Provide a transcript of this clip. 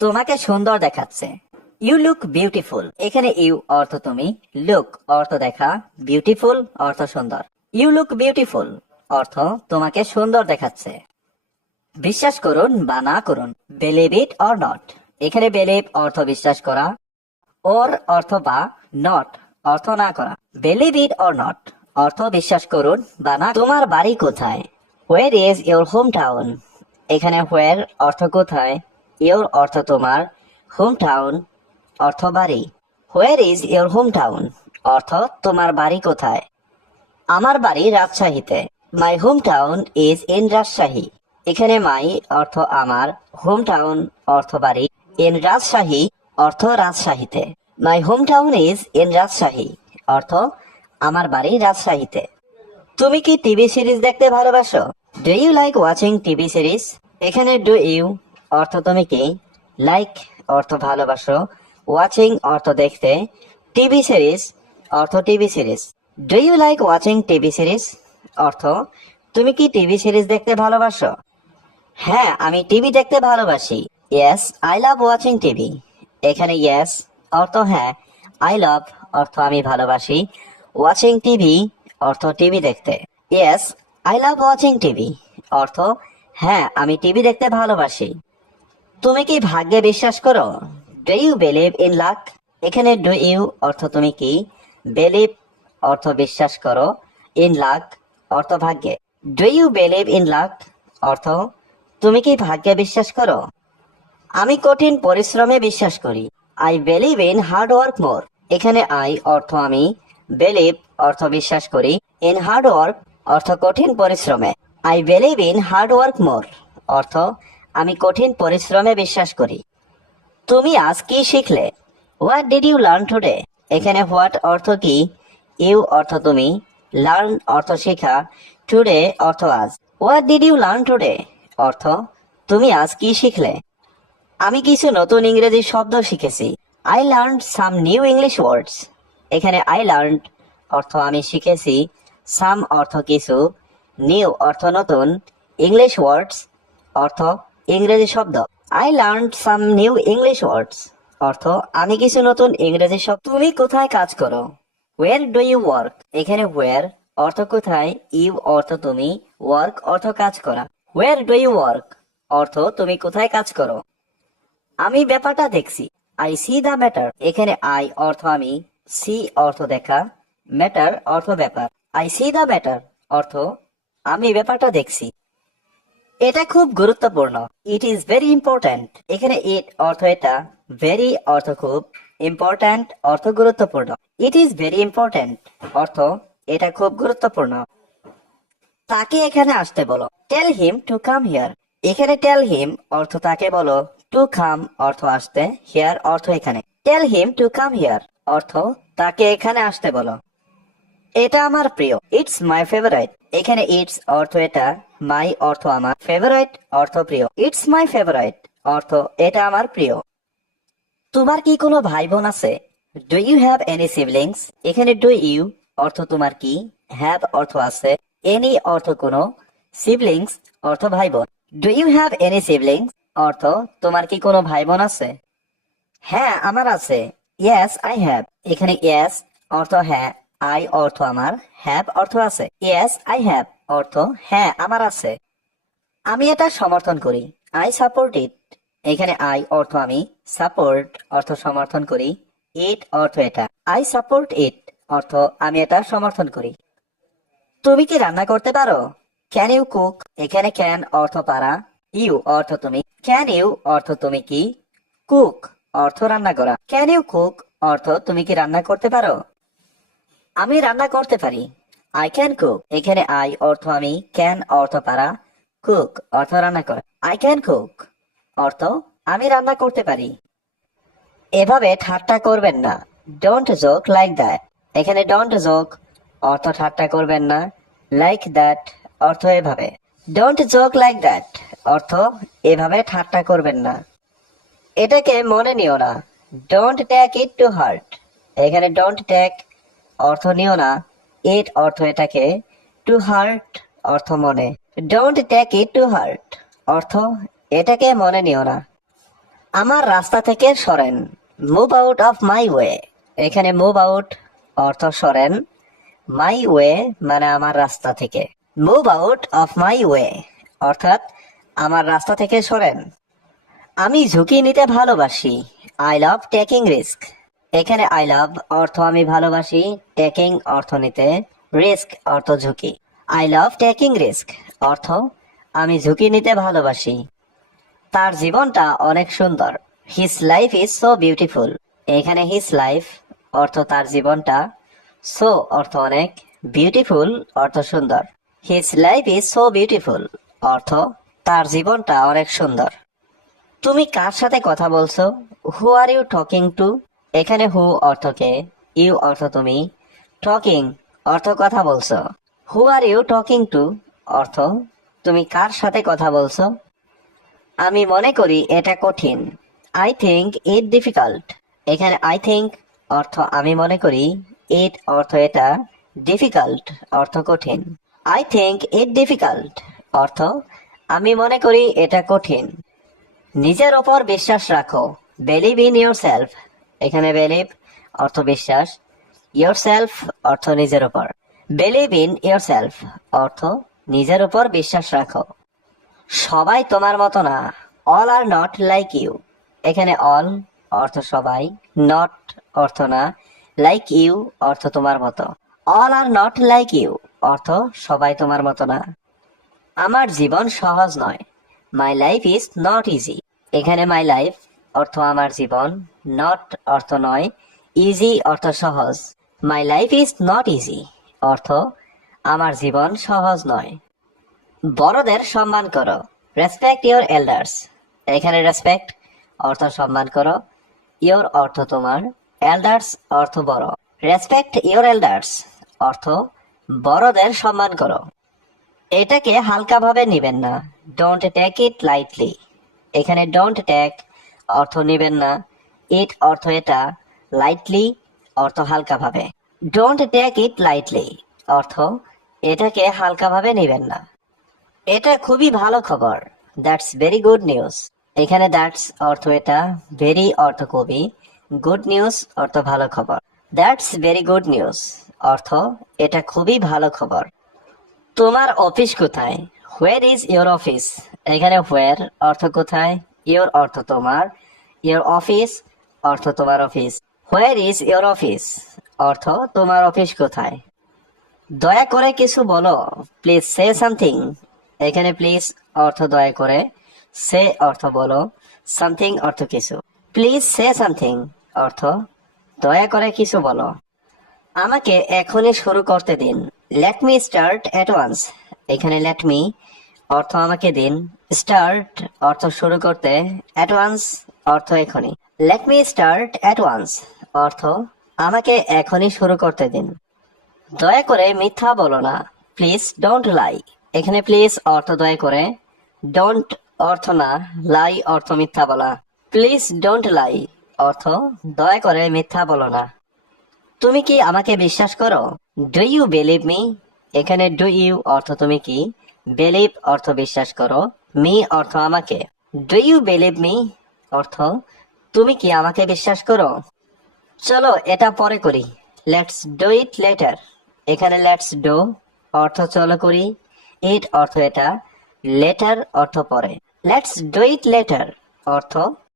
তোমাকে সুন্দর দেখাচ্ছে। You look beautiful. এখানে ইউ অর্থ তুমি, লুক অর্থ দেখা, বিউটিফুল অর্থ সুন্দর। ইউ লুক বিউটিফুল অর্থ তোমাকে সুন্দর দেখাচ্ছে। বিশ্বাস করুন বা না করুন, বিলিভ ইট অর নট। এখানে বিলিভ অর্থ বিশ্বাস করা, ওর অর্থ বা, নট অর্থ না করা। বিলিভ ইট অর নট অর্থ বিশ্বাস করুন বা না। তোমার বাড়ি কোথায়? Where is your home town. এখানে হোয়ার অর্থ কোথায়, ইউর অর্থ তোমার, হোম টাউন অর্থ বাড়ি। Where is your home town অর্থ তোমার বাড়ি কোথায়। আমার বাড়ি রাজশাহীতে। My home town is in Rajshahi. এখানে মাই অর্থ আমার, হোম টাউন অর্থ বাড়ি, ইন রাজশাহী অর্থ রাজশাহীতে। My home town is in Rajshahi অর্থ আমার বাড়ি রাজশাহীতে। তুমি কি টিভি সিরিজ দেখতে ভালোবাসো? Do you like watching TV series. এখানে ডু ইউ অর্থ তুমি কি, লাইক অর্থ ভালোবাসো, ওয়াচিং অর্থ দেখতে, টিভি সিরিজ অর্থ TV series. Do you like watching TV series অর্থ তুমি কি টিভি সিরিজ দেখতে ভালোবাসো? হ্যাঁ, আমি টিভি দেখতে ভালোবাসি। Yes I love watching TV. এখানে ইয়েস অর্থ হ্যাঁ, আই লাভ অর্থ আমি ভালোবাসি, ওয়াচিং টিভি অর্থ টিভি দেখতে। Yes I love watching TV অর্থ হ্যাঁ, আমি টিভি দেখতে ভালোবাসি। তুমি কি ভাগ্যে বিশ্বাস করো? Do you believe in luck. এখানে ডু ইউ অর্থ তুমি কি, বিলিভ অর্থ বিশ্বাস করো, ইন লাক অর্থ ভাগ্যে। Do you believe in luck অর্থ তুমি কি ভাগ্যে বিশ্বাস করো? আমি কঠিন পরিশ্রমে বিশ্বাস করি। I believe in hard work মোর। এখানে আই অর্থ আমি, বিলিভ অর্থ বিশ্বাস করি, ইন হার্ড ওয়ার্ক অর্থ কঠিন পরিশ্রমে। I believe in hard work মোর অর্থ আমি কঠিন পরিশ্রমে বিশ্বাস করি। তুমি আজ কি শিখলে? What did you learn today. এখানে হোয়াট অর্থ কি, ইউ অর্থ তুমি, লার্ন অর্থ শেখা, টুডে অর্থ আজ। What did you learn today অর্থ তুমি আজ কি শিখলে। আমি কিছু নতুন ইংরেজি শব্দ শিখেছি। I learn some new English ওয়ার্ডস। এখানে আই লার্ন অর্থ আমি শিখেছি, সাম অর্থ কিছু, নিউ অর্থ নতুন, ইংলিশ ওয়ার্ডস অর্থ ইংরেজি শব্দ। I learn some new English ওয়ার্ডস অর্থ আমি কিছু নতুন ইংরেজি শব্দ। তুমি কোথায় কাজ করো? ওয়ের ডু ইউ ওয়ার্ক। এখানে ওয়ের অর্থ কোথায়, ইউ অর্থ তুমি, ওয়ার্ক অর্থ কাজ করা। ওয়ের ডু ইউ ওয়ার্ক অর্থ তুমি কোথায় কাজ করো। আমি ব্যাপারটা দেখছি। I C the matter. এখানে আই অর্থ আমি, সি অর্থ দেখা, ম্যাটার অর্থ ব্যাপার। আই সি দ্য ম্যাটার অর্থ আমি ব্যাপারটা দেখছি। এটা খুব গুরুত্বপূর্ণ। It is very important. এখানে ইট অর্থ এটা, ভেরি অর্থ খুব, ইম্পর্ট্যান্ট অর্থ গুরুত্বপূর্ণ। ইট ইজ ভেরি ইম্পর্ট্যান্ট অর্থ এটা খুব গুরুত্বপূর্ণ। তাকে এখানে আসতে বলো। টেল হিম টু কাম হিয়ার। এখানে টেল হিম অর্থ তাকে বলো, টু কাম অর্থ আসতে, হিয়ার অর্থ এখানে। টেল হিম টু কাম হিয়ার অর্থ তাকে এখানে আসতে বলো। এটা আমার প্রিয়। It's my favourite. এখানে ইটস অর্থ এটা, মাই অর্থ আমার, ফেভারিট অর্থ প্রিয়। ইটস মাই ফেভারিট অর্থ এটা আমার প্রিয়। তোমার কি কোনো ভাই বোন আছে? Do you have any siblings. এখানে ডু ইউ অর্থ তোমার কি, হ্যাভ অর্থ আছে, এনি অর্থ কোনো, সিবলিংস অর্থ ভাই বোন। Do you have any siblings অর্থ তোমার কি কোনো ভাই বোন আছে? হ্যাঁ, আমার আছে। Yes I have. এখানে ইয়েস অর্থ হ্যাঁ, আই অর্থ আমার, হ্যাভ অর্থ আছে। ইয়েস আই হ্যাভ অর্থ হ্যাঁ আমার আছে। আমি এটা সমর্থন করি। আই সাপোর্ট ইট। এখানে আই অর্থ আমি, সাপোর্ট অর্থ সমর্থন করি, ইট অর্থ এটা। আই সাপোর্ট ইট অর্থ আমি এটা সমর্থন করি। তুমি কি রান্না করতে পারো? Can you cook. এখানে ক্যান অর্থ পারা, ইউ অর্থ তুমি, ক্যান ইউ অর্থ তুমি কি, কুক অর্থ রান্না করা। ক্যান ইউ কুক অর্থ তুমি কি রান্না করতে পারো? আমি রান্না করতে পারি। I can cook. এখানে আই অর্থ আমি, ক্যান অর্থ পারা, কুক অর্থ রান্না করা। আই ক্যান কুক অর্থ আমি রান্না করতে পারি। এভাবে ঠাট্টা করবেন না। Don't joke like that. এখানে ডোন্ট জোক অর্থ ঠাট্টা করবেন না, লাইক দ্যাট অর্থ এভাবে। ডোন্ট জোক লাইক দ্যাট অর্থ এভাবে ঠাট্টা করবেন না। এটাকে মনে নিও না। Don't take it to heart. এখানে ডোন্ট টেক অর্থ নিও না, ইট অর্থ এটাকে, টু হার্ট অর্থ মনে। Don't take it to heart অর্থ এটাকে মনে নিও না। আমার রাস্তা থেকে সরেন। Move out of my way. এখানে মুভ আউট অর্থ সরেন, মাই ওয়ে মানে আমার রাস্তা থেকে। Move out of my way অর্থাৎ আমার রাস্তা থেকে সরেন। আমি ঝুঁকি নিতে ভালোবাসি। I love taking risk. এখানে আই লাভ অর্থ আমি ভালোবাসি, টেকিং অর্থ নিতে, রিস্ক অর্থ ঝুঁকি। আই লাভ টেকিং রিস্ক অর্থ আমি ঝুঁকি নিতে ভালোবাসি। তার জীবনটা অনেক সুন্দর। His life is so beautiful. এখানে হিজ লাইফ অর্থ তার জীবনটা, সো অর্থ অনেক, বিউটিফুল অর্থ সুন্দর। His life is so beautiful অর্থ তার জীবনটা অনেক সুন্দর। তুমি কার সাথে কথা বলছো? হু আর ইউ টকিং টু? এখানে হু অর্থ কে, ইউ অর্থ তুমি, টকিং অর্থ কথা বলছো। হু আর ইউ টকিং টু অর্থ তুমি কার সাথে কথা বলছো? আমি মনে করি এটা কঠিন। I think it difficult. এখানে আই থিঙ্ক অর্থ আমি মনে করি, ইট অর্থ এটা, ডিফিকাল্ট অর্থ কঠিন। আই থিঙ্ক ইট ডিফিকাল্ট অর্থ আমি মনে করি এটা কঠিন। নিজের ওপর বিশ্বাস রাখো। Believe in your self. এখানে বিলিভ অর্থ বিশ্বাস, ইয়োর সেলফ অর্থ নিজের ওপর। বিলিভ ইন ইয়োর সেলফ অর্থ নিজের ওপর বিশ্বাস রাখো। সবাই তোমার মতো না। All are not like you. এখানে অল অর্থ সবাই, নট অর্থ না, লাইক ইউ অর্থ তোমার মতো। All are not like you অর্থ সবাই তোমার মতো না। আমার জীবন সহজ নয়। My life is not easy. এখানে মাই লাইফ অর্থ আমার জীবন, নট অর্থ নয়, ইজি অর্থ সহজ। মাই লাইফ ইজ নট ইজি অর্থ আমার জীবন সহজ নয়। বড়দের সম্মান করো। Respect your elders. এখানে রেসপেক্ট অর্থ সম্মান করো, ইওর অর্থ তোমার, এল্ডার্স অর্থ বড়। রেসপেক্ট ইওর এল্ডার্স অর্থ বড়দের সম্মান করো। এটাকে হালকাভাবে নিবেন না। Don't take it lightly. এখানে ডোন্ট টেক অর্থ নিবেন না, ইট অর্থ এটা, লাইটলি অর্থ হালকাভাবে। ডোন্ট টেক ইট লাইটলি অর্থ এটাকে হালকাভাবে নিবেন না। এটা খুবই ভালো খবর। That's very good news. এখানে দ্যাটস অর্থ এটা, ভেরি অর্থ খুবই, গুড নিউজ অর্থ ভালো খবর। দ্যাটস ভেরি গুড নিউজ অর্থ এটা খুবই ভালো খবর। তোমার অফিস কোথায়? Where is your office? এখানে হোয়ার অর্থ কোথায়, ইয়োর অর্থ তোমার, ইয়োর অফিস অর্থ তোমার office. Where is your office অর্থ তোমার অফিস কোথায়। দয়া করে কিছু বলো। Please say something. এখানে প্লিজ অর্থ দয়া করে, সে অর্থ বলো, সামথিং অর্থ কিছু। প্লিজ সে সামথিং অর্থ দয়া করে কিছু বলো। আমাকে এখনই শুরু করতে দিন। Let me start at once. এখানে লেট মি অর্থ আমাকে দিন, স্টার্ট অর্থ শুরু করতে, এট ওয়ান্স অর্থ এখনই। Let me start at once অর্থ আমাকে এখনই শুরু করতে দিন। দয়া করে মিথ্যা বলো না। Please don't lie. এখানে প্লিজ অর্থ দয়া করে, ডোন্ট অর্থ না, লাই অর্থ মিথ্যা বলা। প্লিজ ডোন্ট লাই অর্থ দয়া করে মিথ্যা বলো না। তুমি কি আমাকে বিশ্বাস করো? Do you believe me? এখানে ডু ইউ অর্থ তুমি কি, বিলিভ অর্থ বিশ্বাস করো, মি অর্থ আমাকে। ডু ইউ বিলিভ মি অর্থ তুমি কি আমাকে বিশ্বাস করো? চলো এটা পরে করি। Let's do it later. এখানে লেটস ডু অর্থ চলো করি, ইট অর্থ এটা, লেটার অর্থ পরে। লেটস ডু ইট লেটার অর্থ